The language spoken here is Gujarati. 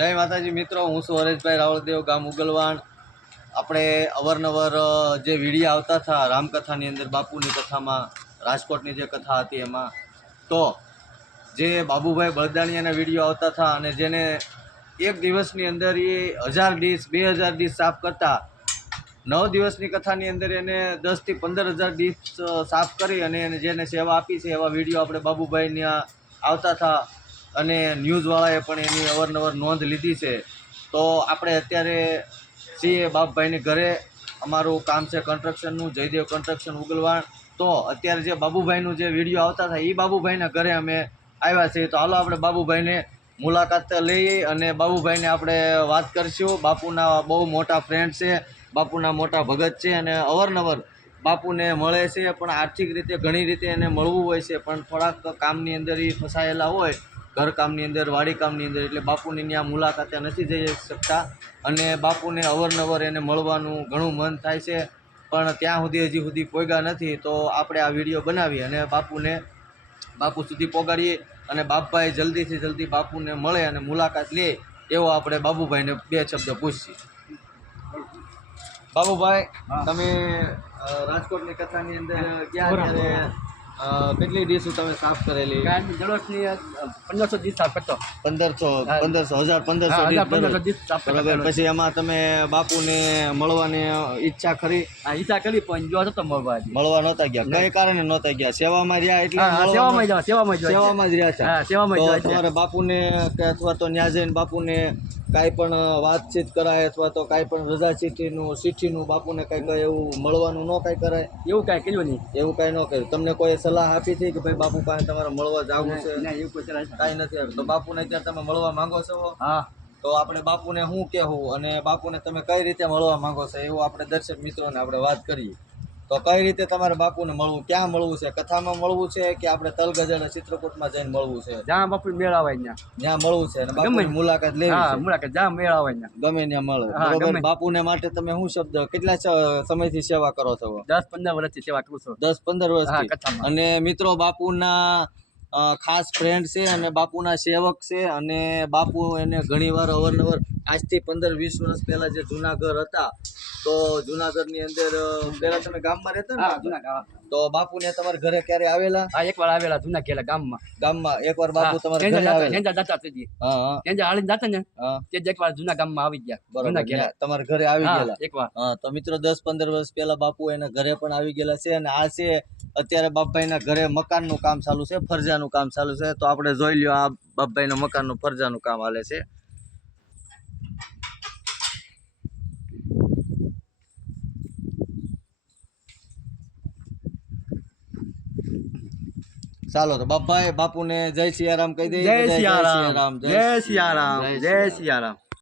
જય માતાજી મિત્રો, હું છું હરેશભાઈ રાવળદેવ, ગામ ઉગલવાણ. આપણે અવારનવાર જે વિડીયો આવતા હતા રામકથાની અંદર, બાપુની કથામાં, રાજકોટની જે કથા હતી એમાં, તો જે બાબુભાઈ બળદાણિયાના વિડીયો આવતા હતા અને જેને એક દિવસની અંદર એ 1000 ડીશ 2000 ડીશ સાફ કરતા, 9 દિવસની કથાની અંદર એને 10 થી 15,000 ડીશ સાફ કરી અને જેને સેવા આપી છે એવા વિડીયો આપણે બાબુભાઈને આવતા હતા અને ન્યૂઝવાળાએ પણ એની અવારનવાર નોંધ લીધી છે. તો આપણે અત્યારે છીએ બાપભાઈની ઘરે. અમારું કામ છે કન્સ્ટ્રક્શનનું, જયદેવ કન્સ્ટ્રક્શન ઉગલવાણ. તો અત્યારે જે બાબુભાઈનું જે વિડીયો આવતા હતા એ બાબુભાઈના ઘરે અમે આવ્યા છીએ. તો હાલો આપણે બાબુભાઈને મુલાકાત લઈએ અને બાબુભાઈને આપણે વાત કરીશું. બાપુના બહુ મોટા ફ્રેન્ડ છે, બાપુના મોટા ભગત છે અને અવારનવાર બાપુને મળે છે, પણ આર્થિક રીતે ઘણી રીતે એને મળવું હોય છે, પણ થોડાક કામની અંદર એ ફસાયેલા હોય, ઘરકામની અંદર, વાડી કામની અંદર, એટલે બાપુની ત્યાં મુલાકાતે નથી જઈ શકતા અને બાપુને અવારનવાર એને મળવાનું ઘણું મન થાય છે, પણ ત્યાં સુધી હજી સુધી પહોંચ્યા નથી. તો આપણે આ વિડીયો બનાવી અને બાપુ સુધી પહોંચાડીએ અને બાપભાઈ જલ્દીથી જલ્દી બાપુને મળે અને મુલાકાત લે એવો આપણે બાબુભાઈને બે શબ્દ પૂછીએ. બાબુભાઈ, તમે રાજકોટની કથાની અંદર ગયા ત્યારે કેટલી ડીશો તમે સાફ કરેલી? 1500 ડીશ સાફ કરતો. 1500 ડીશ બરાબર. પછી એમાં તમે બાપુને મળવાની ઈચ્છા ખરી? ઈચ્છા કરી પણ જો તો મળવા નહોતા ગયા. કઈ કારણે નહોતા ગયા? સેવામાં રહ્યા એટલે સેવામાં જ રહ્યા છે. તો તમારે બાપુને કે અથવા તો ન્યા જઈને બાપુને કાંઈ પણ વાતચીત કરાય અથવા તો કાંઈ પણ રજા ચિઠ્ઠીનું બાપુને કંઈક એવું મળવાનું ન કાંઈ કરાય? એવું કાંઈ કર્યું નહીં. એવું કાંઈ ન કર્યું? તમને કોઈ સલાહ આપી હતી કે ભાઈ બાપુ પાસે તમારે મળવા જવું છે? એવું કોઈ કાંઈ નથી આવ્યું. તો બાપુને ત્યાં તમે મળવા માંગો છો? હા. તો આપણે બાપુને શું કહેવું અને બાપુને તમે કઈ રીતે મળવા માંગો છો એવું આપણે દર્શક મિત્રોને આપણે વાત કરીએ. તો કઈ રીતે તમારે બાપુને મળવું, ક્યાં મળવું છે? કથામાં મળવું છે કે આપણે તલગજર ચિત્રકૂટમાં જઈને મળવું છે? જ્યાં બાપુ મેળ આવે ત્યાં મળવું છે અને બાપુની મુલાકાત લેવી છે. મુલાકાત જ્યાં મેળ આવે ગમે ત્યાં મળે. બરોબર. બાપુને માટે તમે શું શબ્દ, કેટલા સમયથી સેવા કરો છો? 10-15 વર્ષથી સેવા કરું છું. 10-15 વર્ષથી. અને મિત્રો બાપુના ખાસ ફ્રેન્ડ છે અને બાપુના સેવક છે અને બાપુ એને ઘણીવાર અવારનવાર આજથી 15-20 વર્ષ પહેલાં જે જૂના ઘર હતા, તો જૂનાગઢની અંદર પહેલાં તમે ગામમાં રહેતા ને? તો બાપુને તમારા ઘરે ક્યારે આવેલા? હા, એકવાર આવેલા જૂના ગયેલા ગામમાં એકવાર બાપુ તમારા ઘરે આવેલા? હાલીને જતા ને તે જ એકવાર જૂના ગામમાં આવી ગયા. બરોબર. તમારા ઘરે આવી ગયેલા એકવાર? હા. તો મિત્રો 10-15 વર્ષ પહેલા બાપુ એના ઘરે પણ આવી ગયેલા છે અને આ છે અત્યારે બાપભાઈના ઘરે મકાનનું કામ ચાલુ છે, ફરજાનું કામ ચાલુ છે. તો આપણે જોઈ લ્યો, આ બાપભાઈના મકાનનું ફરજાનું કામ હાલે છે. ચાલો તો બાપભાઈ, બાપુને જય સિયારામ કહી દઈએ. જય સિયારામ, જય સિયારામ, જય સિયારામ.